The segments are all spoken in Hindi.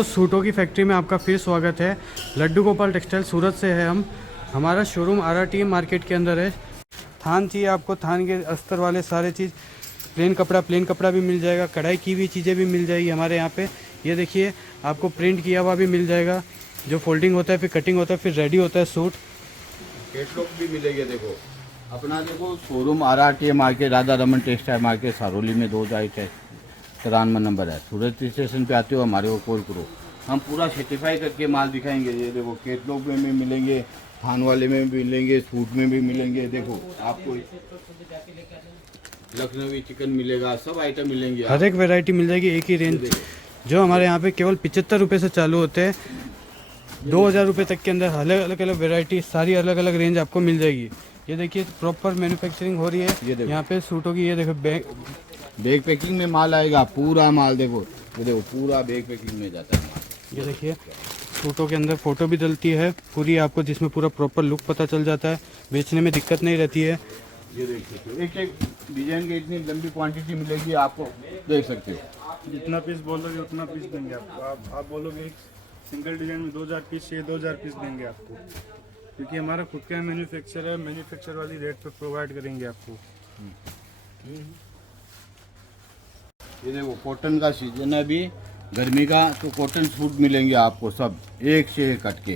तो सूटों की फैक्ट्री में आपका फिर स्वागत है। लड्डू गोपाल टेक्सटाइल सूरत से है हम। हमारा शोरूम RRT मार्केट के अंदर है। थान चाहिए आपको, थान के अस्तर वाले सारे चीज़, प्लेन कपड़ा भी मिल जाएगा, कढ़ाई की भी चीज़ें भी मिल जाएगी हमारे यहाँ पे। ये देखिए, आपको प्रिंट किया हुआ भी मिल जाएगा, जो फोल्डिंग होता है, फिर कटिंग होता है, फिर रेडी होता है सूट। कैटलॉग भी मिलेंगे। देखो अपना, देखो showroom RRT market, Radha Raman textile market, Saroli में 2093 नंबर है। सूरत स्टेशन पे आते हो हमारे को कॉल करो, हम पूरा सर्टिफाई करके माल दिखाएंगे। ये देखो कैटलॉग में भी मिलेंगे, थान वाले में भी मिलेंगे, सूट में भी मिलेंगे। देखो आपको लखनवी चिकन मिलेगा, सब आइटम मिलेंगे, हर एक वैरायटी मिल जाएगी एक ही रेंज, जो हमारे यहाँ पे केवल 75 रुपये से चालू होते हैं। 2000 रुपये तक के अंदर अलग अलग वैरायटी, सारी अलग अलग रेंज आपको मिल जाएगी। ये देखिए, प्रॉपर मैन्युफैक्चरिंग हो रही है यहाँ पे सूटों की। ये देखो बैग पैकिंग में माल आएगा, पूरा माल। देखो ये देखो, पूरा बैग पैकिंग में जाता है माल। ये देखिए, सूटों के अंदर फ़ोटो भी डलती है पूरी आपको, जिसमें पूरा प्रॉपर लुक पता चल जाता है, बेचने में दिक्कत नहीं रहती है। ये देख सकते हो, एक एक डिजाइन की इतनी लंबी क्वांटिटी मिलेगी आपको, देख सकते हो। जितना पीस बोलोगे उतना पीस देंगे आपको। आप बोलोगे एक सिंगल डिजाइन में 2000 पीस चाहिए, 2000 पीस देंगे आपको, क्योंकि हमारा खुद का मैन्युफैक्चर है। मैन्युफैक्चर वाली रेट पे प्रोवाइड करेंगे आपको। ये देखो, कॉटन का सीजन है अभी, गर्मी का, तो कॉटन सूट मिलेंगे आपको सब एक से एक कट के।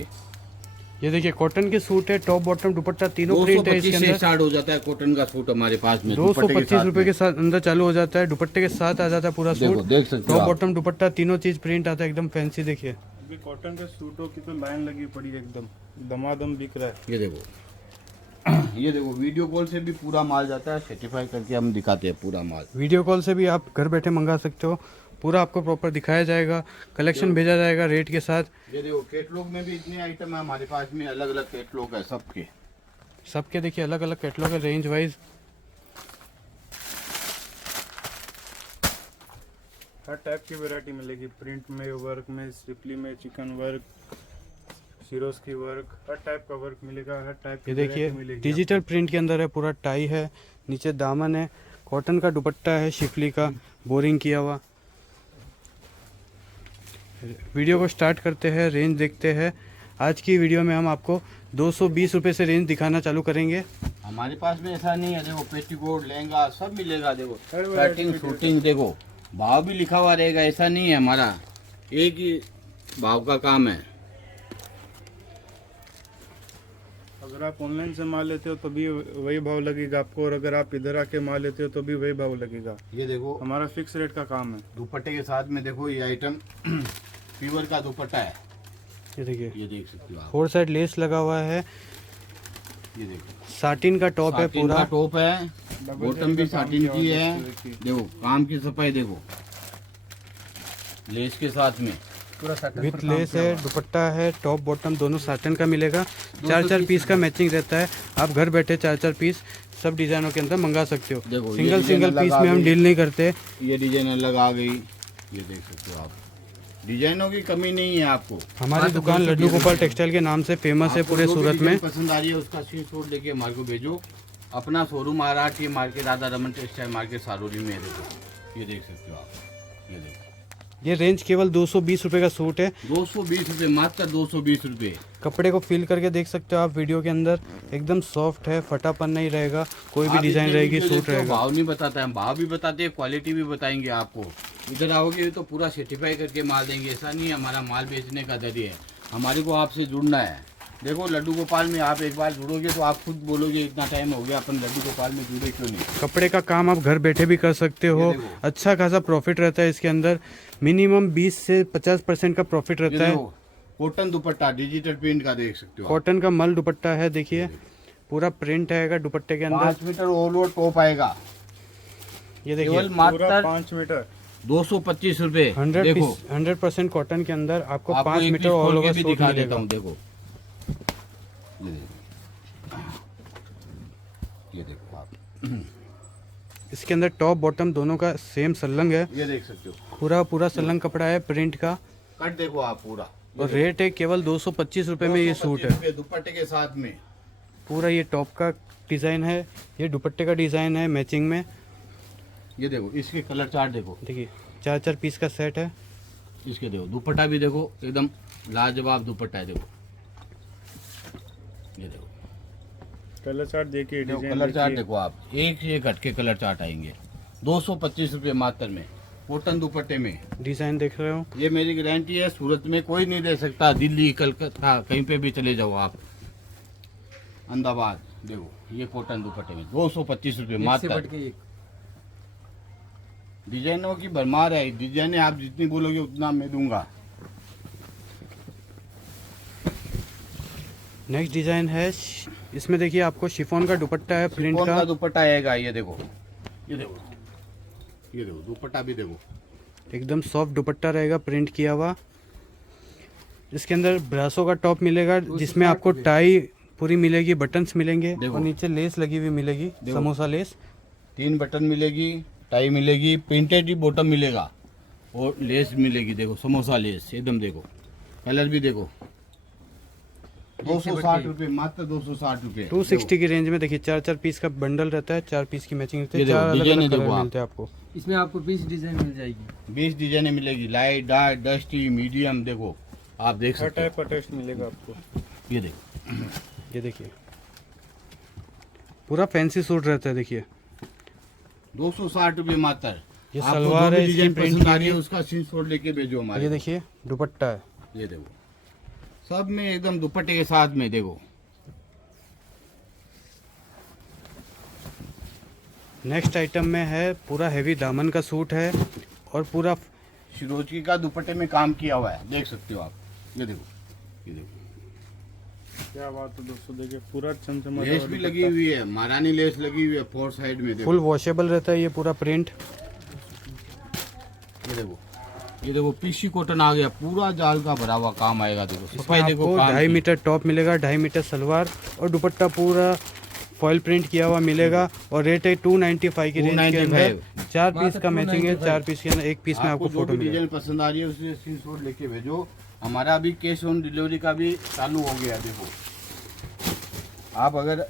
ये देखिए, कॉटन के सूट है, टॉप बॉटम दुपट्टा तीनों प्रिंट है इसके 225 से अंदर। स्टार्ट हो जाता है कॉटन का सूट हमारे पास में। 225 रुपये के साथ अंदर चालू हो जाता है, दुपट्टे के साथ आ जाता है पूरा देखो, सूट। देख सकते हो टॉप आप। बॉटम दुपट्टा तीनों चीज़ प्रिंट आता है, एकदम फैंसी। देखिए, अभी कॉटन के सूटों की तो लाइन लगी पड़ी है, एकदम दमादम बिक रहा है। ये देखो ये देखो, वीडियो कॉल से भी पूरा माल जाता है, सर्टिफाई करके हम दिखाते हैं पूरा माल। वीडियो कॉल से भी आप घर बैठे मंगा सकते हो, पूरा आपको प्रॉपर दिखाया जाएगा, कलेक्शन भेजा जाएगा रेट के साथ। ये देखो, कैटलॉग में भी इतने आइटम है हमारे पास में, अलग अलग कैटलॉग है सबके। सबके देखिए अलग अलग कैटलॉग है, रेंज वाइज। हर टाइप की वैरायटी मिलेगी, प्रिंट में, वर्क में, सिपली में, चिकन वर्क, सिरोस्की वर्क, हर टाइप का वर्क मिलेगा, हर टाइप की ये देखिए, वैरायटी मिलेगी। डिजिटल प्रिंट के अंदर है, पूरा टाई है, नीचे दामन है, कॉटन का दुपट्टा है, शिफली का बोरिंग किया हुआ। वीडियो को स्टार्ट करते हैं, रेंज देखते हैं। आज की वीडियो में हम आपको 220 रुपये से रेंज दिखाना चालू करेंगे। हमारे पास में ऐसा नहीं है, देखो पेटीकोट, लहंगा सब मिलेगा। देखो हर वैरायटी कटिंग, शूटिंग, देखो भाव भी लिखा हुआ रहेगा, ऐसा नहीं है हमारा एक ही भाव का काम है। अगर आप ऑनलाइन से माल लेते हो तो भी वही भाव लगेगा आपको, और अगर आप इधर आके माल लेते हो तो भी वही भाव लगेगा। ये देखो, हमारा फिक्स रेट का काम है। दुपट्टे के साथ में देखो, ये आइटम प्योर का दुपट्टा है। ये देखिए, ये देख सकते हो आप। 4 साइड लेस लगा हुआ है, ये देखो, साटिन का टॉप है, साटिन पूरा का टॉप है, बॉटम भी साटिन की है। देखिए, देखो काम की सफाई, देखो लेस के साथ में पूरा साटन विथ पर काम लेस किया है, हुआ है। दुपट्टा है, टॉप बॉटम दोनों साटन का मिलेगा। 4-4 पीस का मैचिंग रहता है, आप घर बैठे 4-4 पीस सब डिजाइनों के अंदर मंगा सकते हो। देखो, ये सिंगल डिजाइन अलग पीस आ में हम गई। डील नहीं करते। ये डिजाइन अलग आ गई, ये देख सकते हो आप। डिजाइनों की कमी नहीं है आपको। हमारी दुकान लड्डू गोपाल टेक्सटाइल के नाम से फेमस है पूरे सूरत में। पसंद आ रही है उसका स्क्रीनशॉट लेके हमारे को भेजो। अपना showroom RRT market, Radha Raman textile market, Saroli में है। देखो ये देख सकते हो आप। ये देखो, ये रेंज केवल 220 रुपये का सूट है। 220 रुपये, मात्र 220 रुपये। कपड़े को फील करके देख सकते हो आप वीडियो के अंदर, एकदम सॉफ्ट है, फटापन नहीं रहेगा, कोई भी आप डिजाइन इतने रहेगी, वीडियो सूट देखते हो, रहेगा। भाव नहीं बताता है, भाव भी बताते हैं, क्वालिटी भी बताएंगे आपको। इधर आओगे तो पूरा सर्टिफाई करके माल देंगे। ऐसा नहीं है हमारा माल बेचने का जरिए है, हमारे को आपसे जुड़ना है। देखो लड्डू गोपाल में आप एक बार जुड़ोगे तो आप खुद बोलोगे इतना टाइम हो गया, अपन लड्डू गोपाल में जुड़े क्यों नहीं। कपड़े का काम आप घर बैठे भी कर सकते हो, ये देखो। अच्छा खासा प्रॉफिट रहता है इसके अंदर, मिनिमम 20 से 50% का प्रॉफिट ये रहता है। देखो, कॉटन दुपट्टा डिजिटल प्रिंट का देख सकते हो आप। कॉटन का मल दुपट्टा है, देखिए पूरा प्रिंट आएगा दुपट्टे के अंदर। 5 मीटर ऑल ओवर टॉप आएगा, ये देखिए, केवल पूरा मात्र 5 मीटर 225 रुपए। 100% कॉटन के अंदर आपको आपको 5 एक मीटर पीस ऑल खोल के ओवर भी सूट दिखा देता मिलेगा। हूँ। देखो ये देखो आप, इसके अंदर टॉप बॉटम दोनों का सेम सलंग है, ये देख सकते हो, पूरा सलंग कपड़ा है प्रिंट का, कट देखो आप पूरा। और रेट है केवल 225 रुपये में ये सूट है। 225 रुपए दुपट्टे के साथ में। पूरा ये टॉप का डिज़ाइन है, ये दुपट्टे का डिज़ाइन है मैचिंग में। ये देखो, इसके कलर चार्ट देखो। देखिए 4-4 पीस का सेट है। इसके देखो दुपट्टा भी देखो एकदम लाजवाब दुपट्टा है। देखो ये देखो कलर चार्ट देखिए, देखो डिजाइन कलर चार्ट देखिए। देखो आप, एक से एक हटके कलर चार्ट आएंगे। 225 रुपये मात्र में कॉटन दुपट्टे में। डिज़ाइन देख रहे हो, ये मेरी गारंटी है, सूरत में कोई नहीं दे सकता। दिल्ली कलकत्ता कहीं पे भी चले जाओ आप, अहमदाबाद, देखो ये कॉटन दुपट्टे में 225 रुपये मात्र। डिजाइनों की भरमार है, डिजाइने आप जितनी बोलोगे उतना मैं दूंगा। नेक्स्ट डिज़ाइन है, इसमें देखिए आपको शिफॉन का दुपट्टा है, प्रिंट कौन का। सा दुपट्टा आएगा, ये देखो, ये देखो, ये देखो दुपट्टा भी देखो, एकदम सॉफ्ट दुपट्टा रहेगा, प्रिंट किया हुआ। इसके अंदर ब्रासो का टॉप मिलेगा, जिसमें आपको टाई पूरी मिलेगी, बटन्स मिलेंगे देखो। और नीचे लेस लगी हुई मिलेगी, देखो। समोसा लेस। 3 बटन मिलेगी, टाई मिलेगी, प्रिंटेड ही बॉटम मिलेगा और लेस मिलेगी। देखो समोसा लेस एकदम, देखो कलर भी देखो। 260 रुपये मात्र, 260 रुपये। 260 की रेंज में देखिए 4 पीस का बंडल रहता है, 4 पीस की मैचिंग रहती है, ये देखो, 4 अलग डिजाइने अलग देखो कलर आप। मिलते हैं आपको। इसमें आपको 20 डिजाइन मिल जाएगी। 20 डिजाइने मिलेगी, लाइट, डार्क, डस्टी, मीडियम, देखो आप देख हर सकते हो। टाइप का टेस्ट मिलेगा आपको। ये देखो, ये देखिए पूरा फैंसी सूट रहता है। देखिए 260 रुपये मात्र। ये आपको सलवार जो भी है, इसकी डिजाइन प्रिंट पसंद की आ रही है हुई। उसका स्क्रीनशॉट लेके भेजो हमारे। ये देखिए दुपट्टा है, ये देखो सब में एकदम दुपट्टे के साथ में। देखो नेक्स्ट आइटम में है पूरा हेवी दामन का सूट है और पूरा शिरोजी का दुपट्टे में काम किया हुआ है, देख सकते हो आप। ये देखो, ये देखो क्या बात है दोस्तों, देखिए पूरा चमचमा लेस भी लगी हुई है, महारानी लेस लगी हुई है 4 साइड में। देखो फुल वॉशेबल रहता है ये पूरा प्रिंट। ये देखो, ये देखो पीसी कॉटन आ गया, पूरा जाल का भरा हुआ काम आएगा। देखो इसमें सफाई देखो, आपको काम 2.5 की। मीटर टॉप मिलेगा, 2.5 मीटर सलवार और दुपट्टा पूरा फॉइल प्रिंट किया हुआ मिलेगा। और रेट है 295 की रेंज के अंदर। 295 4 पीस मात्र का मैचिंग है, 295। 4 पीस के अंदर 1 पीस में आपको आपको जो फोटो भी मिलेगा। डिजाइन पसंद आ रही है उसे स्क्रीनशॉट लेके भेजो। हमारा अभी कैश ऑन डिलीवरी का भी चालू हो गया। देखो आप अगर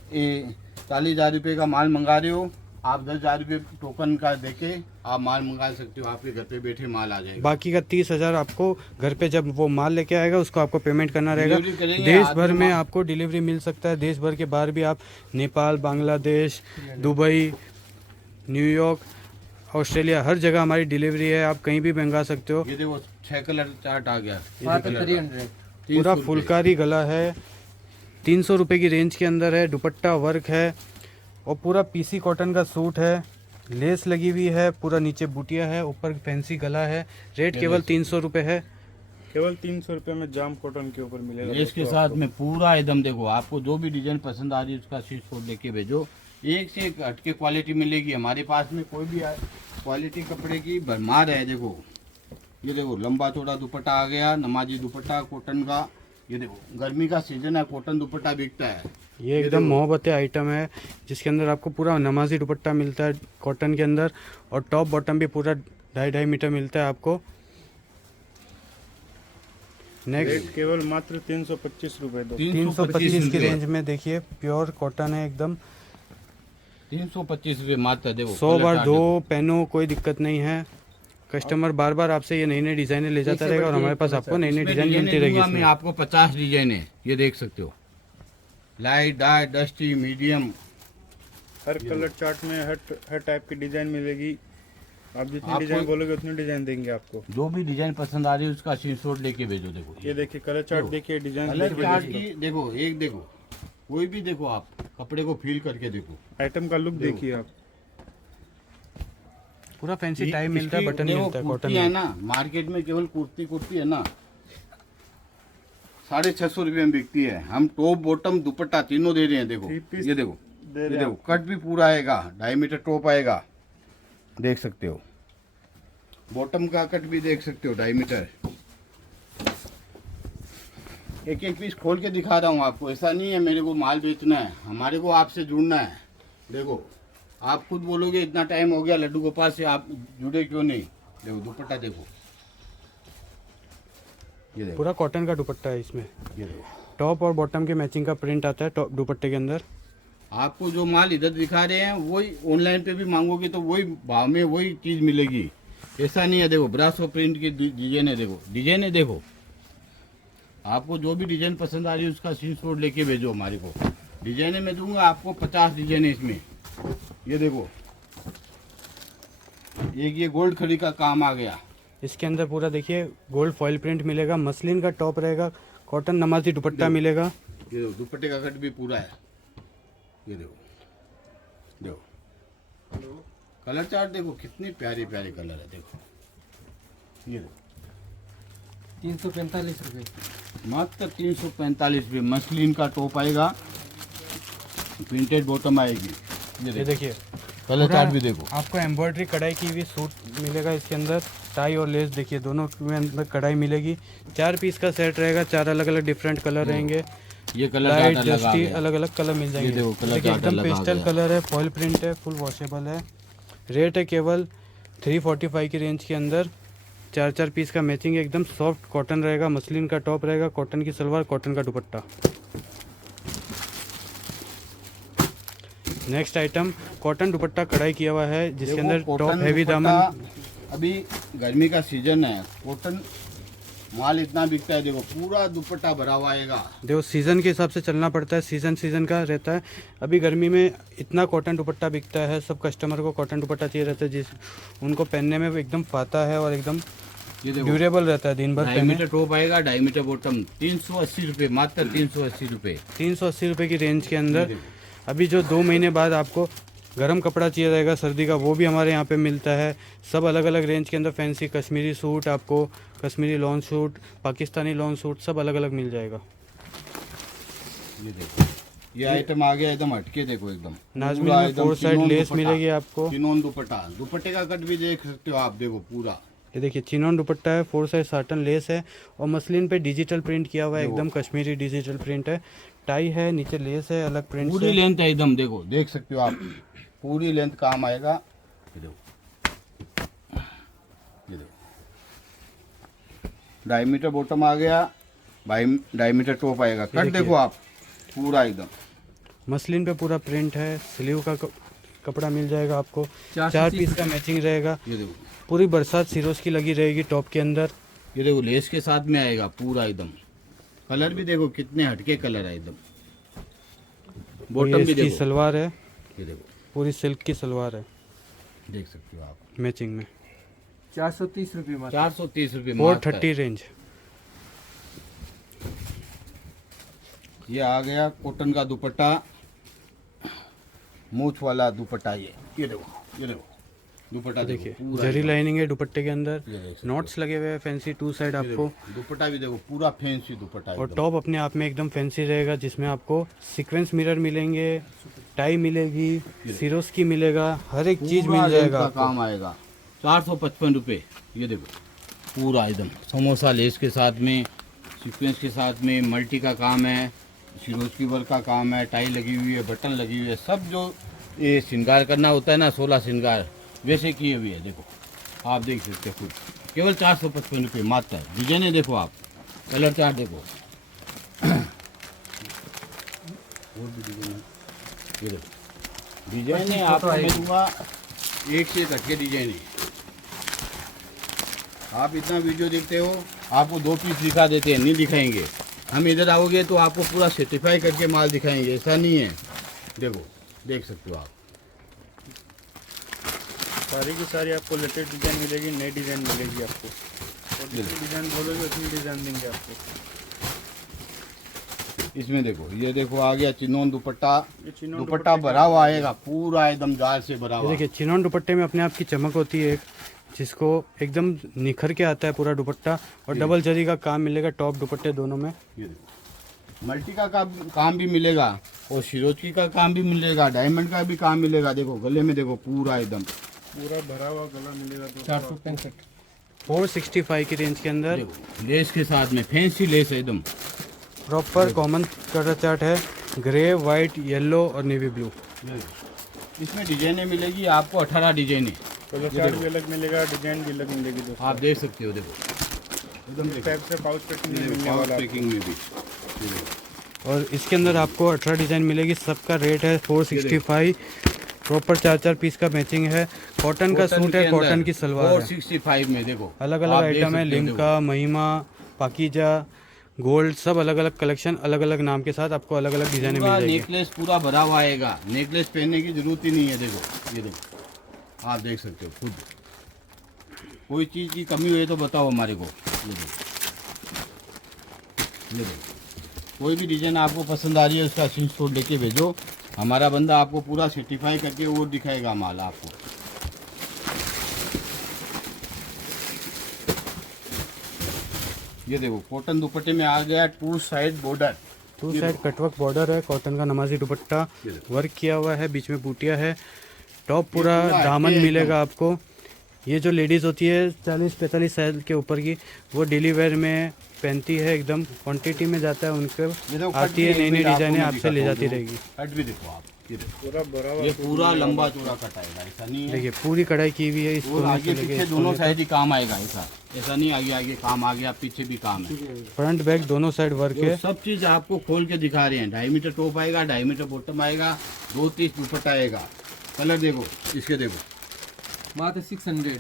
40,000 रुपये का माल मंगा रहे हो, आप 10,000 रुपये टोकन का देके आप माल मंगा सकते हो, आपके घर पे बैठे माल आ जाएगा। बाकी का 30,000 आपको घर पे जब वो माल लेके आएगा उसको आपको पेमेंट करना रहेगा। डिलीवरी करेंगे, देश आदमी भर में माल- आपको डिलीवरी मिल सकता है, देश भर के बाहर भी। आप Nepal, Bangladesh, Dubai, New York, Australia, हर जगह हमारी डिलीवरी है, आप कहीं भी मंगा सकते हो। ये देखो 6 कलर चार्ट आ गया, मात्र कलर का। 300। 300 पूरा रुपये। फुलकारी गला है, 300 रुपये की रेंज के अंदर है। दुपट्टा वर्क है और पूरा पीसी कॉटन का सूट है, लेस लगी हुई है, पूरा नीचे बूटिया है, ऊपर फैंसी गला है। रेट केवल 300 रुपये है। केवल 300 रुपये में जाम कॉटन के ऊपर मिलेगा लेस के दोस्तों साथ आपको। में पूरा एकदम। देखो आपको जो भी डिजाइन पसंद आ रही है उसका स्क्रीनशॉट लेके भेजो। एक से एक हटके क्वालिटी मिलेगी हमारे पास में, कोई भी क्वालिटी कपड़े की भरमार है। देखो ये देखो लंबा चौड़ा दुपट्टा आ गया, नमाजी दुपट्टा कॉटन का। ये देखो गर्मी का सीजन है, कॉटन दुपट्टा बिकता है। ये एकदम मोहब्बत आइटम है, जिसके अंदर आपको पूरा नमाजी दुपट्टा मिलता है कॉटन के अंदर और टॉप बॉटम भी पूरा 2.5 मीटर मिलता है आपको। नेक्स्ट रेट केवल मात्र 325 रुपये दोस्तों। 325 की रेंज में देखिए प्योर कॉटन है एकदम। 325 रुपये मात्र। देखो 100 कलर बार चार्ट धो देखो। पहनो, कोई दिक्कत नहीं है। कस्टमर बार बार आपसे ये नई नई डिजाइने ले जाता रहेगा और हमारे पास आपको नई नई इसमें डिजाइन डिजाइने मिलती रहेगी दूंगा मैं इसमें। आपको 50 डिजाइन है, ये देख सकते हो। Light, dark, dusty, medium. हर कलर चार्ट में हर टाइप की डिजाइन मिलेगी। आप जितनी आपको- डिजाइन बोलोगे उतनी डिजाइन देंगे आपको। जो भी डिजाइन पसंद आ रही है उसका स्क्रीनशॉट लेके भेजो। देखो ये देखिए कलर चार्ट देखो। देखिए, डिजाइन कलर देखिए चार्ट दोस्तों। की देखो, एक देखो, कोई भी देखो, आप कपड़े को फील करके देखो। आइटम का लुक देखो। देखिए आप। पूरा फैंसी टाई मिलता है, इसकी बटन देखो, मिलता है कॉटन कुर्ती है में। ना, मार्केट में केवल कुर्ती है ना 650 रुपये में बिकती है। हम टॉप बॉटम दुपट्टा तीनों दे रहे हैं। देखो 3 पीस ये देखो, दे ये रहे देखो हैं। कट भी पूरा आएगा, 2.5 मीटर टॉप आएगा, देख सकते हो। बॉटम का कट भी देख सकते हो, 2.5 मीटर। एक एक पीस खोल के दिखा रहा हूँ आपको। ऐसा नहीं है मेरे को माल बेचना है, हमारे को आपसे जुड़ना है। देखो आप खुद बोलोगे इतना टाइम हो गया लड्डू गोपाल से, आप जुड़े क्यों नहीं। देखो दुपट्टा देखो, ये देखो, पूरा कॉटन का दुपट्टा है इसमें। ये देखो। टॉप और बॉटम के मैचिंग का प्रिंट आता है टॉप दुपट्टे के अंदर। आपको जो माल इधर दिखा रहे हैं वही ऑनलाइन पे भी मांगोगे तो वही भाव में वही चीज़ मिलेगी। ऐसा नहीं है, देखो ब्रासो प्रिंट की डिजाइन है, देखो डिजाइन है, देखो आपको जो भी डिजाइन पसंद आ रही है उसका स्क्रीनशॉट लेके भेजो हमारे को। डिजाइने में दूंगा आपको 50 डिजाइन है इसमें। ये देखो एक ये गोल्ड खड़ी का काम आ गया। इसके अंदर पूरा देखिए गोल्ड फॉइल प्रिंट मिलेगा, मसलिन का टॉप रहेगा, कॉटन नमाजी दुपट्टा मिलेगा। ये देखो दुपट्टे का कट भी पूरा है। ये देखो देखो कलर चार्ट देखो कितनी प्यारी प्यारी कलर है, देखो ये देखो 345 रुपये। मात्र 345 रुपये। मसलिन का टॉप आएगा, प्रिंटेड बॉटम आएगी। ये देखिए कलर पूरा चार्ट भी देखो। आपको एम्ब्रॉयडरी कढ़ाई की हुई सूट मिलेगा इसके अंदर, टाई और लेस देखिए दोनों में अंदर कढ़ाई मिलेगी। 4 पीस का सेट रहेगा, 4 अलग अलग डिफरेंट कलर रहेंगे, ये कलर लाइट चार्ट अलग आ डस्टी गया। अलग अलग कलर मिल जाएंगे। ये देखो कलर देखिए चार्ट एकदम अलग आ पेस्टल गया। कलर है, फॉइल प्रिंट है, फुल वॉशेबल है। रेट है केवल 345 की रेंज के अंदर। 4 पीस का मैचिंग, एकदम सॉफ्ट कॉटन रहेगा, मसलिन का टॉप रहेगा, कॉटन की सलवार, कॉटन का दुपट्टा। नेक्स्ट आइटम कॉटन दुपट्टा कढ़ाई किया हुआ है, जिसके देखो, अंदर टॉप कॉटन हैवी दुपट्टा, दामन। अभी गर्मी का सीजन है, कॉटन माल इतना बिकता है, देखो पूरा दुपट्टा भरा हुआ आएगा। देखो सीज़न के हिसाब से चलना पड़ता है, सीज़न का रहता है। अभी गर्मी में इतना कॉटन दुपट्टा बिकता है, सब कस्टमर को कॉटन दुपट्टा चाहिए रहता है, जिस उनको पहनने में एकदम फाता है और एकदम ये देखो ड्यूरेबल रहता है, दिन भर 2.5 पहने। मीटर टॉप आएगा, 2.5 मीटर बॉटम, 380 रुपये, मात्र 380 रुपये। 380 रुपये की रेंज के अंदर। अभी जो 2 महीने बाद आपको गर्म कपड़ा चाहिए रहेगा सर्दी का, वो भी हमारे यहाँ पे मिलता है। सब अलग अलग रेंज के अंदर, फैंसी कश्मीरी सूट, आपको Kashmiri lawn suit, Pakistani lawn suit, सब अलग अलग मिल जाएगा। ये देखो ये आइटम आ गया एकदम हटके, देखो एकदम नाज़मीन पूरा में एकदम 4 साइड चिनोन लेस दुपट्टा। मिलेगी आपको। चिनोन दुपट्टा, दुपट्टे का कट भी देख सकते हो आप, देखो पूरा ये देखिए चिनॉन दुपट्टा है, 4 साइड साटन लेस है और मसलिन पे डिजिटल प्रिंट किया हुआ है, एकदम कश्मीरी डिजिटल प्रिंट है। टाई है, नीचे लेस है, अलग प्रिंट पूरी लेंथ है एकदम, देखो देख सकते हो आप, पूरी लेंथ काम आएगा। ये देखो ये देखो 2.5 मीटर बॉटम आ गया, 2.5 मीटर टॉप आएगा। कट देखो आप पूरा एकदम मसलिन पे पूरा प्रिंट है, स्लीव का कपड़ा मिल जाएगा आपको। 4 430 पीस का मैचिंग रहेगा, ये देखो पूरी बरसात सिरोज की लगी रहेगी टॉप के अंदर। ये देखो लेस के साथ में आएगा पूरा एकदम। कलर भी देखो कितने हटके कलर है एकदम। और बॉटम ये भी इसकी देखो, सलवार है, ये देखो पूरी सिल्क की सलवार है देख सकते हो आप। मैचिंग में। 430 रुपये मात्र। 430 रुपये, 430 रेंज। ये आ गया कॉटन का दुपट्टा, मूछ वाला दुपट्टा। ये देखो ये देखो दुपट्टा देखिए देखो पूरा जरी एकदम। लाइनिंग है दुपट्टे के अंदर, ये देख सकते नॉट्स लगे हुए हैं फैंसी 2 साइड ये आपको। देखो, दुपट्टा भी देखो पूरा फैंसी दुपट्टा और एकदम। टॉप अपने आप में एकदम फैंसी रहेगा, जिसमें आपको सीक्वेंस मिरर मिलेंगे, टाई मिलेगी, सिरोस की मिलेगा, हर एक चीज पूरा मिल लेंथ जाएगा का आपको। काम आएगा। 455 रुपये। ये देखो पूरा एकदम समोसा लेस के साथ में, सीक्वेंस के साथ में, मल्टी का काम है, सिरोज की वर्क का काम है, टाई लगी हुई है, बटन लगी हुई है, सब जो ये श्रृंगार करना होता है ना, 16 श्रृंगार वैसे किए हुए है। देखो आप देख सकते हो खुद, केवल 455 रुपये मात्र है। डिजाइने देखो आप, कलर चार्ट देखो। और भी डिजाइन है, ये देखो डिजाइन है आपको मैं दूंगा, एक से एक हटके डिजाइन है। आप इतना वीडियो देखते हो, आपको 2 पीस दिखा देते हैं, नहीं दिखाएंगे। हम इधर आओगे तो आपको पूरा सर्टिफाई करके माल दिखाएंगे, ऐसा नहीं है। देखो देख सकते हो आप, सारी की सारी आपको लेटेस्ट डिजाइन मिलेगी, नई डिजाइन मिलेगी आपको। और जितनी डिजाइन बोलोगे उतनी डिजाइन देंगे आपको। इसमें देखो ये देखो आ गया चिनोन दुपट्टा। ये चिनोन दुपट्टा भरा हुआ आएगा, पूरा एकदम जार से भरा ये हुआ। देखिए चिनॉन दुपट्टे में अपने आप की चमक होती है एक, जिसको एकदम निखर के आता है पूरा दुपट्टा। और डबल जरी का काम मिलेगा टॉप दुपट्टे दोनों में। ये देखो मल्टी का काम भी मिलेगा और सिरोजकी का काम भी मिलेगा, डायमंड का भी काम मिलेगा। देखो गले में देखो पूरा एकदम पूरा भरा हुआ गला मिलेगा। 465। 465 की रेंज के अंदर देखो लेस के साथ में फैंसी लेस है एकदम। प्रॉपर कॉमन कलर चार्ट है, ग्रे, वाइट, येलो और नेवी ब्लू। इसमें डिजाइने मिलेगी आपको 18 डिजाइने। कलर चार्ट भी अलग मिलेगा, डिजाइन भी अलग मिलेगी दोस्तों। आप देख सकते हो, देखो एकदम इस टाइप से पाउच पैकिंग में मिलने वाला है। पैकिंग में भी ये देखो। और इसके अंदर आपको 18 डिज़ाइन मिलेगी। सबका रेट है 465। प्रॉपर 4-4 पीस का मैचिंग है। कॉटन का सूट है, कॉटन की सलवार है। 465 में देखो अलग अलग आप देख आइटम है, सकते हो, लिम्का, महिमा, पाकीजा, गोल्ड, सब अलग अलग कलेक्शन, अलग अलग नाम के साथ आपको अलग अलग डिजाइने मिल पूरा जाएगी। नेकलेस पूरा भरा हुआ आएगा, नेकलेस पहनने की जरूरत ही नहीं है। देखो ये देखो आप देख सकते हो खुद, कोई चीज़ की कमी हुई तो बताओ हमारे को। ये देखो कोई भी डिजाइन आपको पसंद आ रही है उसका स्क्रीनशॉट लेके भेजो, हमारा बंदा आपको पूरा सर्टिफाई करके वो दिखाएगा माल आपको। ये देखो कॉटन दुपट्टे में आ गया 2 side border, 2 side cutwork border है, कॉटन का नमाजी दुपट्टा वर्क किया हुआ है, बीच में बूटियां है, टॉप पूरा पूरा दामन हटके मिलेगा आपको। ये जो लेडीज़ होती है 40-45 साल के ऊपर की, वो डेली वेयर में पहनती है, एकदम क्वांटिटी में जाता है उनके, ये देखो आती है नई नई डिजाइने आपसे ले जाती दिखाता हूँ, रहेगी। कट भी देखो आप, ये देखो पूरा भरा हुआ ये पूरा लंबा चौड़ा कट आएगा, ऐसा नहीं है। देखिए पूरी कढ़ाई की हुई है इस और कोने आगे से लेके पीछे इस दोनों कोने साइड ही काम आएगा, ऐसा नहीं आगे आगे काम आ गया पीछे भी काम है। तक। फ्रंट बैक दोनों साइड वर्क जो है। सब चीज आपको खोल के दिखा रहे हैं। 2.5 मीटर टॉप आएगा, 2.5 मीटर बॉटम आएगा, 2-3 दुपट्टा आएगा। कलर देखो इसके, देखो मात्र 600।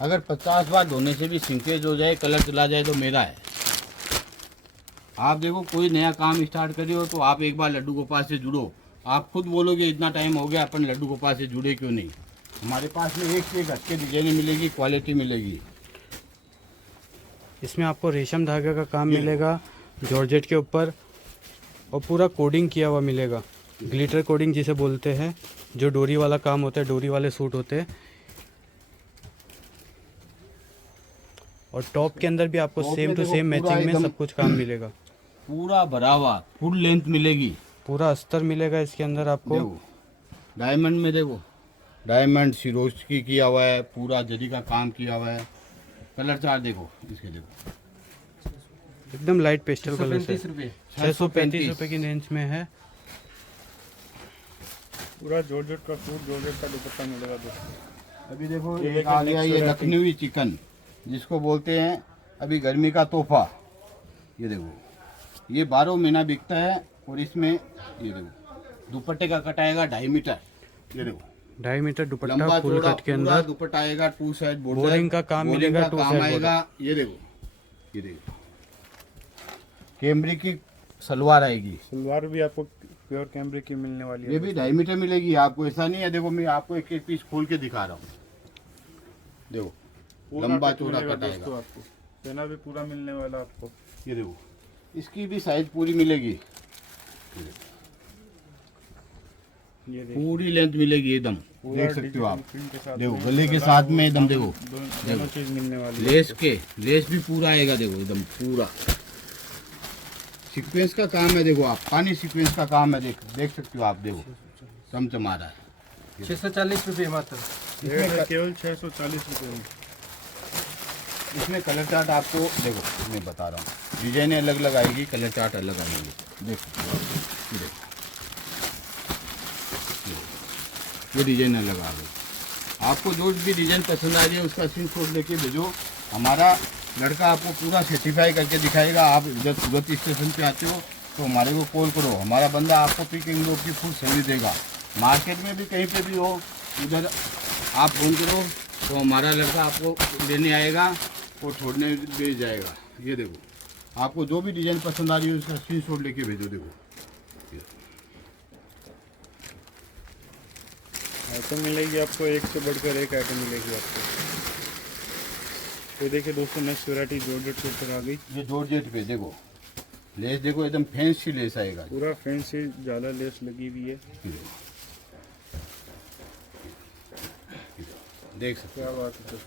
अगर 50 बार धोने से भी सिंकेज हो जाए, कलर चला जाए तो मेरा है। आप देखो कोई नया काम स्टार्ट करिए हो तो आप एक बार लड्डू गोपाल से जुड़ो, आप खुद बोलोगे इतना टाइम हो गया अपन लड्डू गोपाल से जुड़े क्यों नहीं। हमारे पास में एक से एक अच्छे डिजाइने मिलेगी, क्वालिटी मिलेगी। इसमें आपको रेशम धागे का काम मिलेगा जॉर्जेट के ऊपर, और पूरा कोडिंग किया हुआ मिलेगा, ग्लिटर कोडिंग जिसे बोलते हैं, जो डोरी वाला काम होता है, डोरी वाले सूट होते हैं। और टॉप के अंदर भी आपको टॉप सेम में टू देखो सेम पूरा मैचिंग में एकदम सब कुछ काम मिलेगा। पूरा भरा हुआ फुल लेंथ मिलेगी। पूरा अस्तर मिलेगा इसके अंदर आपको। देखो डायमंड में देखो, डायमंड सिरोस्की किया हुआ है, पूरा जरी का काम किया हुआ है। कलर चार्ट देखो इसके, देखो एकदम लाइट पेस्टल कलर से 635 रुपये। 635 रुपये की रेंज में है। पूरा जॉर्जेट का सूट, जॉर्जेट का दुपट्टा मिलेगा दोस्तों। अभी देखो ये एक आ गया ये next लखनवी चिकन, जिसको बोलते हैं अभी गर्मी का तोहफा। ये देखो ये 12 महीना बिकता है, और इसमें ये देखो दुपट्टे का कट आएगा 2.5 मीटर। ये देखो 2.5 मीटर दुपट्टा लंबा फुल चौड़ा कट के पूरा अंदर। दुपट्टा आएगा, 2 साइड बॉर्डर, बोरिंग का काम बोरिंग मिलेगा, का 2 काम साइड आएगा। ये देखो, ये देखो कैमरी की सलवार आएगी, सलवार भी आपको प्योर कैमरे की मिलने वाली है। ये भी 2.5 मीटर मिलेगी आपको। ऐसा नहीं है, देखो मैं आपको एक एक पीस खोल के दिखा रहा हूँ। देखो पूरा लंबा कट चौड़ा मिलेगा कट दोस्तों आएगा। आपको, पहना भी पूरा मिलने वाला आपको। ये देखो इसकी भी साइज पूरी मिलेगी, ये देखो पूरी लेंथ मिलेगी एकदम, पूरा देख सकते हो आप। डिजिटल प्रिंट के साथ देखो में गले के गला साथ और में एकदम, दामन देखो दोनों चीज मिलने वाली है लेस आपको। के, लेस भी पूरा आएगा, देखो एकदम पूरा सीक्वेंस का काम है। देखो आप पानी सीक्वेंस का काम है, देख सकते हो आप। देखो चमचमा रहा है। 640 रुपये मात्र। रेट है केवल 640 रुपये में। इसमें कलर चार्ट आपको देखो मैं बता रहा हूँ, डिजाइने अलग अलग आएगी, कलर चार्ट अलग आएंगे। देखो ये देखो, ये डिजाइन अलग आ गई। आपको जो भी डिजाइन पसंद आ रही है उसका स्क्रीनशॉट लेके भेजो, हमारा लड़का आपको पूरा सर्टिफाई करके दिखाएगा। आप इधर सूरत स्टेशन पे आते हो तो हमारे को कॉल करो, हमारा बंदा आपको पिकिंग लोग की फुल सर्विस देगा। मार्केट में भी कहीं पे भी हो, उधर आप फोन करो तो हमारा लड़का आपको लेने आएगा और छोड़ने ले जाएगा। ये देखो आपको जो भी डिजाइन पसंद आ रही है उसका स्क्रीनशॉट लेके भेजो। देखो आइटम मिलेगी आपको, एक से बढ़कर एक आइटम मिलेगी आपको। तो देखिए दोस्तों नेक्स्ट वैरायटी जॉर्जेट के ऊपर आ गई। ये जॉर्जेट पे देखो लेस, देखो एकदम फैंसी लेस आएगा। पूरा फैंसी जाला लेस लगी हुई है। देख सकते क्या बात है।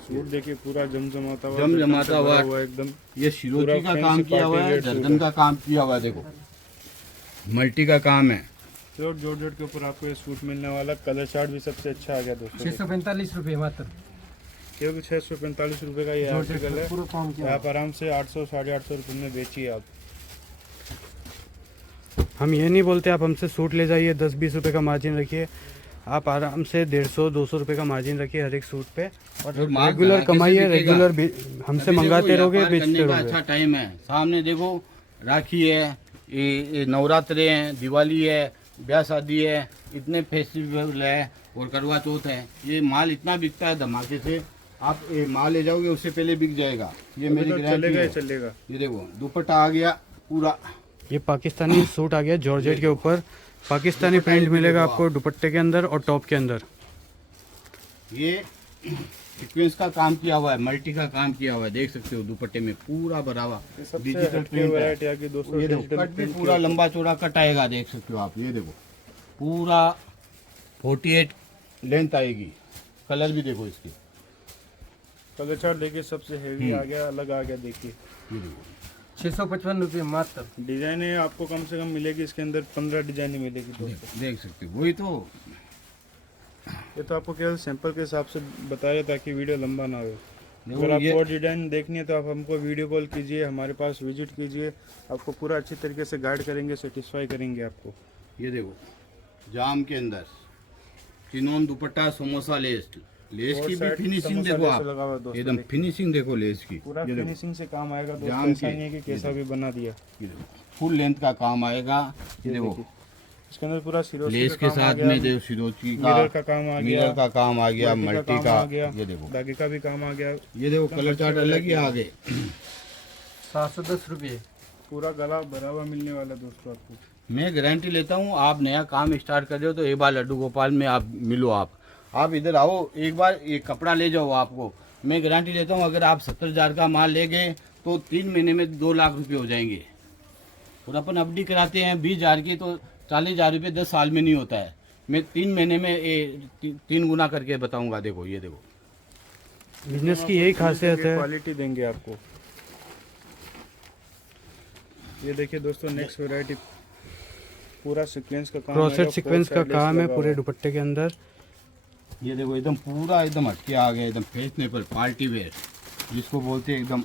सूट देखिए पूरा जमजमाता हुआ, जमजमाता हुआ। एकदम। ये शिरोची पूरा का fancy काम किया हुआ party है, wear सूट दर्जन है। का काम किया हुआ है। देखो मल्टी का काम है। प्योर जॉर्जेट के ऊपर आपको ये सूट मिलने वाला। कलर चार्ट भी सबसे अच्छा आ गया दोस्तों। 645 रुपये मात्र। क्योंकि 645 रुपये का ये आर्टिकल है। पूरा काम किया। आप आराम से 800 850 रुपये में बेचिए आप। हम ये नहीं बोलते आप हमसे सूट ले जाइए 10-20 रुपये का मार्जिन रखिए, आप आराम से 150-200 रुपये का मार्जिन रखिए हर एक सूट पे, और और माल रेगुलर ग्राहक से कमाइए, बिकेगा। रेगुलर हमसे अभी मंगाते देखो, रहोगे, व्यापार बेचते करने का रहोगे। अच्छा टाइम है। सामने देखो राखी है, ये नवरात्रे हैं, दिवाली है, ब्याह शादी है, इतने फेस्टिवल है और करवा चौथ है। ये माल इतना बिकता है धमाके से, आप ये माल ले जाओगे उससे पहले बिक जाएगा। ये मेरी गारंटी चलेगा है। ही चलेगा। ये देखो दुपट्टा आ गया पूरा, ये पाकिस्तानी सूट आ गया जॉर्जेट के ऊपर, पाकिस्तानी प्रिंट मिलेगा आपको दुपट्टे के अंदर और टॉप के अंदर। ये सीक्वेंस का काम किया हुआ है, मल्टी का काम किया हुआ है, देख सकते हो दुपट्टे में पूरा भरा हुआ डिजिटल प्रिंट वैरायटी है। आगे दोस्तों ये देखो डिजिटल कट भी प्रिंट पूरा लंबा चौड़ा कट आएगा, देख सकते हो आप। ये देखो पूरा 48 लेंथ आएगी। कलर भी देखो इसके, कलर चार्ट देखिए सबसे हेवी आ गया, अलग आ गया। देखिए ये देखो 655 रुपये मात्र। डिजाइन आपको कम से कम मिलेगी इसके अंदर 15 डिजाइन मिलेगी दोस्तों। देख सकते हो, वही तो। ये तो आपको केवल सैंपल के हिसाब से बताया ताकि वीडियो लंबा ना हो। देखो अगर ये आपको और डिजाइन देखनी है तो आप हमको वीडियो कॉल कीजिए, हमारे पास विजिट कीजिए, आपको पूरा अच्छी तरीके से गाइड करेंगे, सेटिस्फाई करेंगे आपको। ये देखो जाम के अंदर चिनोन दुपट्टा, समोसा लेस, लेस और की भी साइड फिनिशिंग समोसा देखो लेस आप, लगा हुआ है दोस्तों, एकदम देखिए। फिनिशिंग देखो लेस की। पूरा ये देखो, फिनिशिंग से काम आएगा दोस्तों, जाम ऐसा के। नहीं है कि कैसा भी बना दिया। ये देखो फुल लेंथ का काम आएगा। ये देखो देखिए, इसके अंदर पूरा सिरोस्की लेस का के काम आ साथ गया, में देखो सिरोची मिरर का काम आ गया, मिरर का काम आ गया, मल्टी का। आ गया, ये देखो, धागे का भी काम आ गया। ये देखो कलर चार्ट अलग ही आ गए। 710 रुपये। पूरा गला भरा हुआ मिलने वाला दोस्तों आपको। मैं गारंटी लेता हूँ, आप नया काम स्टार्ट कर रहे हो तो एक बार लड्डू गोपाल में आप मिलो। आप इधर आओ, एक बार ये कपड़ा ले जाओ। आपको मैं गारंटी लेता हूँ, अगर आप 70,000 का माल ले गए तो 3 महीने में 2 लाख रुपए हो जाएंगे। और अपन अवधि कराते हैं 20,000 की, तो 40,000 रुपये 10 साल में नहीं होता है। मैं 3 महीने में ये 3 गुना करके बताऊंगा। देखो ये देखो, बिजनेस की यही खासियत है। क्वालिटी देंगे आपको। ये देखिए दोस्तों नेक्स्ट वैरायटी, पूरा सीक्वेंस का काम क्रोसेट आएगा, सीक्वेंस फोर का साइड लेस काम है लगा पूरे हुआ दुपट्टे के अंदर। ये देखो एकदम पूरा एकदम हटके आ गया, एकदम फैशनेबल पार्टी वेयर जिसको बोलते हैं एकदम।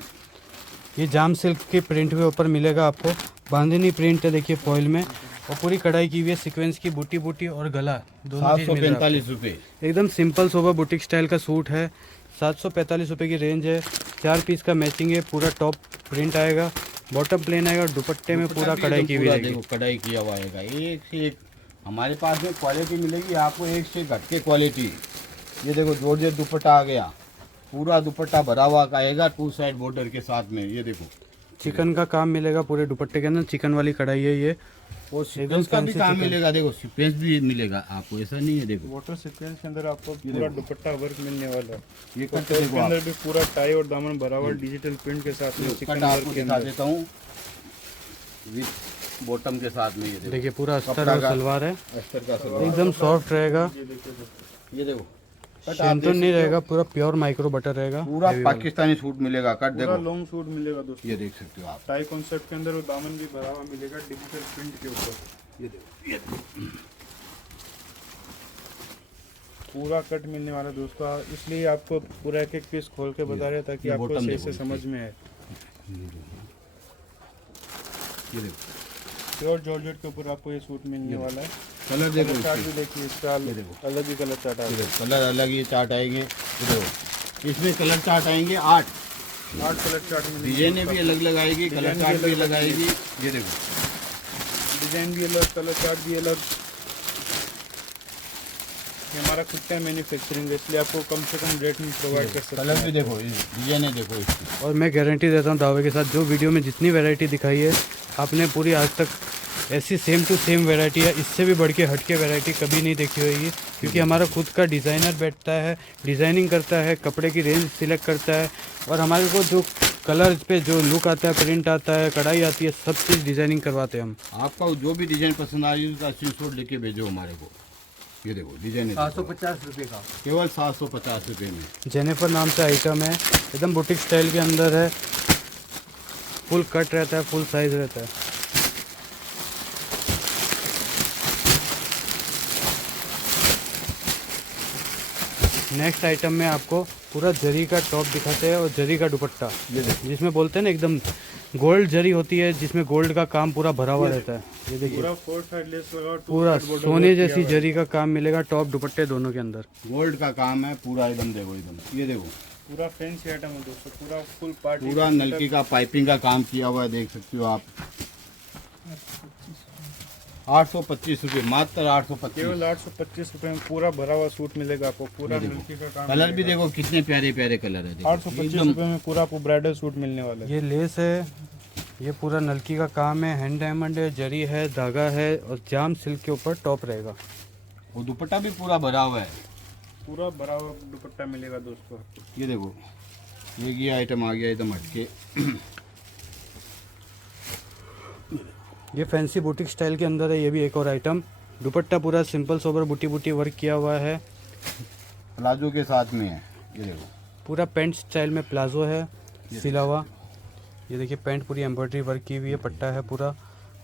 ये जाम सिल्क के प्रिंट के ऊपर मिलेगा आपको, बांधनी प्रिंट है देखिए फॉइल में, और पूरी कढ़ाई की हुई है, सीक्वेंस की बूटी बूटी और गला दोनों चीज मिल रहा है 745 रुपये। आपको। एकदम सिंपल सोबर बुटीक स्टाइल का सूट है, 745 रुपये की रेंज है। 4 पीस का मैचिंग है, पूरा टॉप प्रिंट आएगा, बॉटम प्लेन आएगा और दुपट्टे में पूरा कढ़ाई की हुई रहेगी। देखो कढ़ाई किया हुआ आएगा, एक से एक हमारे पास में क्वालिटी मिलेगी आपको, एक से घट के क्वालिटी। ये देखो जॉर्जेट दुपट्टा आ गया, पूरा दुपट्टा भरा हुआ का आएगा 2 साइड बॉर्डर के साथ में। ये देखो चिकन का काम मिलेगा पूरे दुपट्टे के अंदर, चिकन वाली कढ़ाई है ये। और सीक्वेंस का भी fancy काम चिकन। मिलेगा, देखो सीक्वेंस भी मिलेगा आपको, ऐसा नहीं है। देखो वाटर सीक्वेंस के अंदर आपको पूरा दुपट्टा वर्क मिलने वाला है। ये और कट टॉप देखो के आप, अंदर भी पूरा टाई और दामन भरा हुआ डिजिटल प्रिंट के साथ में, चिकन कट वर्क आपको के दिखा अंदर। देता हूँ विथ बॉटम के साथ में। ये देखो देखिए पूरा अस्तर कपड़ा और का- सलवार है, अस्तर का सलवार। एकदम सॉफ्ट रहेगा, ये देखो कट आप शेंतून देख नहीं सकते हो। रहेगा, पूरा प्योर माइक्रो बटर रहेगा। पूरा heavy वाला। पाकिस्तानी सूट मिलेगा, कट पूरा देखो लॉन्ग सूट मिलेगा दोस्तों। ये देख सकते हो आप। टाई कॉन्सेप्ट के अंदर वो दामन भी भरा हुआ मिलेगा डिजिटल प्रिंट के ऊपर। ये देखो पूरा कट मिलने वाला दोस्तों, इसलिए आपको पूरा एक एक पीस खोल के बता रहे हैं ताकि ये आपको bottom सही देखो से इसकी। समझ में आए। ये देखो प्योर जॉर्जेट के ऊपर आपको ये सूट मिलने वाला है। कलर देखो कलर चार्ट इसके। भी देखिए इसका, ये देखो। अलग ही कलर चार्ट आ ये गया। देखो, कलर अलग ही चार्ट आएंगे। ये देखो इसमें कलर चार्ट आएंगे 8 8 कलर चार्ट मिलेंगे। डिजाइने भी अलग अलग आएगी, कलर डिजाइन भी चार्ट भी अलग अलग अलग आएगी। ये देखो डिजाइन भी अलग, कलर चार्ट भी अलग। ये हमारा खुद का मैन्युफैक्चरिंग है, इसलिए आपको कम से कम रेट में प्रोवाइड कर सकते कलर भी हैं। देखो, डिजाइने देखो इसकी। और मैं गारंटी देता हूँ दावे के साथ, जो वीडियो में जितनी वैरायटी दिखाई है आपने पूरी आज तक ऐसी सेम टू सेम वैरायटी है, इससे भी बढ़ के हट के वैरायटी कभी नहीं देखी होगी, क्योंकि हमारा खुद का डिज़ाइनर बैठता है, डिज़ाइनिंग करता है, कपड़े की रेंज सिलेक्ट करता है, और हमारे को जो कलर पे जो लुक आता है, प्रिंट आता है, कढ़ाई आती है, सब चीज़ डिज़ाइनिंग करवाते हैं हम। आपका जो भी डिजाइन पसंद आई उसका स्क्रीनशॉट लेके भेजो हमारे को। ये देखो डिजाइन 750 रुपये का। केवल 750 रुपये में। जेनिफर नाम से आइटम है, एकदम बुटीक स्टाइल के अंदर है, फुल कट रहता है, फुल साइज रहता है। नेक्स्ट आइटम में आपको पूरा जरी का टॉप दिखाते हैं और जरी का दुपट्टा, ये देखो जिसमें बोलते हैं ना एकदम गोल्ड जरी होती है, जिसमें गोल्ड का काम पूरा भरा हुआ रहता है। ये देखिए पूरा 4 साइड लेस लगा, पूरा सोने जैसी जरी का काम मिलेगा, टॉप दुपट्टे दोनों के अंदर। गोल्ड का काम है पूरा, एकदम देखो एकदम। ये देखो पूरा फैंसी आइटम है दोस्तों, पूरा फुल पार्टी, पूरा नलकी का पाइपिंग का काम किया हुआ है, देख सकते हो आप। ₹825 मात्र 825। केवल 825 रुपये में पूरा भरा हुआ सूट मिलेगा आपको, पूरा नलकी का काम कलर भी मिलेगा। देखो कितने प्यारे प्यारे कलर है, देखो 825 रुपये में पूरा आपको ब्राइडल सूट मिलने वाला है। ये लेस है, ये पूरा नलकी का काम है, हैंड डायमंड है, जरी है, धागा है और जाम सिल्क के ऊपर टॉप रहेगा। वो दुपट्टा भी पूरा भरा हुआ है। पूरा भरा हुआ दुपट्टा मिलेगा दोस्तों। ये देखो ये आइटम आ गया एकदम हटके। ये फैंसी बुटीक स्टाइल के अंदर है, ये भी एक और आइटम। दुपट्टा पूरा सिंपल सोबर बूटी बूटी वर्क किया हुआ है, प्लाजो के साथ में है। ये देखो पूरा पेंट स्टाइल में प्लाजो है सिला हुआ। ये देखिए पेंट पूरी एम्ब्रॉयडरी वर्क की हुई है, पट्टा है पूरा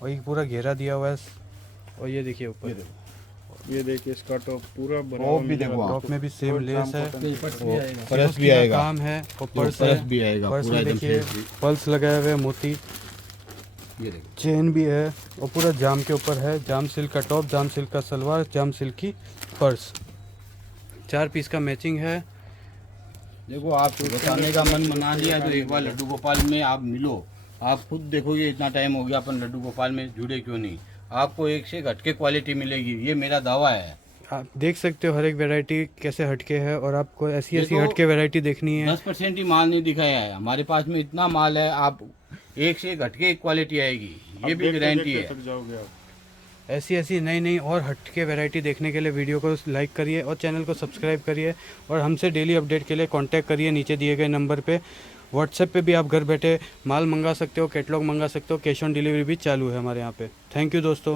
और ये पूरा घेरा दिया हुआ है। और ये देखिए ये ऊपर देखो ये देखिए इसका टॉप पूरा भरा टॉप हुआ भी मिलेगा देखो आप। टॉप में भी सेम लेस है, पर्स उसकी भी का आएगा, काम है और पर्स पर्स है। भी आएगा पर्स पूरा में एकदम देखिए fancy। पर्स लगाए हुए हैं मोती, ये देखो चेन भी है और पूरा जाम के ऊपर है। जाम सिल्क का टॉप, जाम सिल्क का सलवार, जाम सिल्क की पर्स, 4 पीस का मैचिंग है। देखो आप सूरत आने का मन बना लिया तो एक बार लड्डू गोपाल में आप मिलो। आप खुद देखोगे इतना टाइम हो गया अपन लड्डू गोपाल में जुड़े क्यों नहीं, आपको एक से घटके क्वालिटी मिलेगी, ये मेरा दावा है। आप देख सकते हो हर एक वैरायटी कैसे हटके है और आपको ऐसी ये ऐसी तो हटके वैरायटी देखनी है। 10% ही माल नहीं दिखाया है, हमारे पास में इतना माल है, आप एक से घटके क्वालिटी आएगी, ये भी गारंटी है। तक जाओगे आप। ऐसी ऐसी नई नई और हटके वैरायटी देखने के लिए वीडियो को लाइक करिए और चैनल को सब्सक्राइब करिए और हमसे डेली अपडेट के लिए कांटेक्ट करिए नीचे दिए गए नंबर पे। व्हाट्सएप पे भी आप घर बैठे माल मंगा सकते हो, कैटलॉग मंगा सकते हो, कैश ऑन डिलीवरी भी चालू है हमारे यहाँ पे। थैंक यू दोस्तों।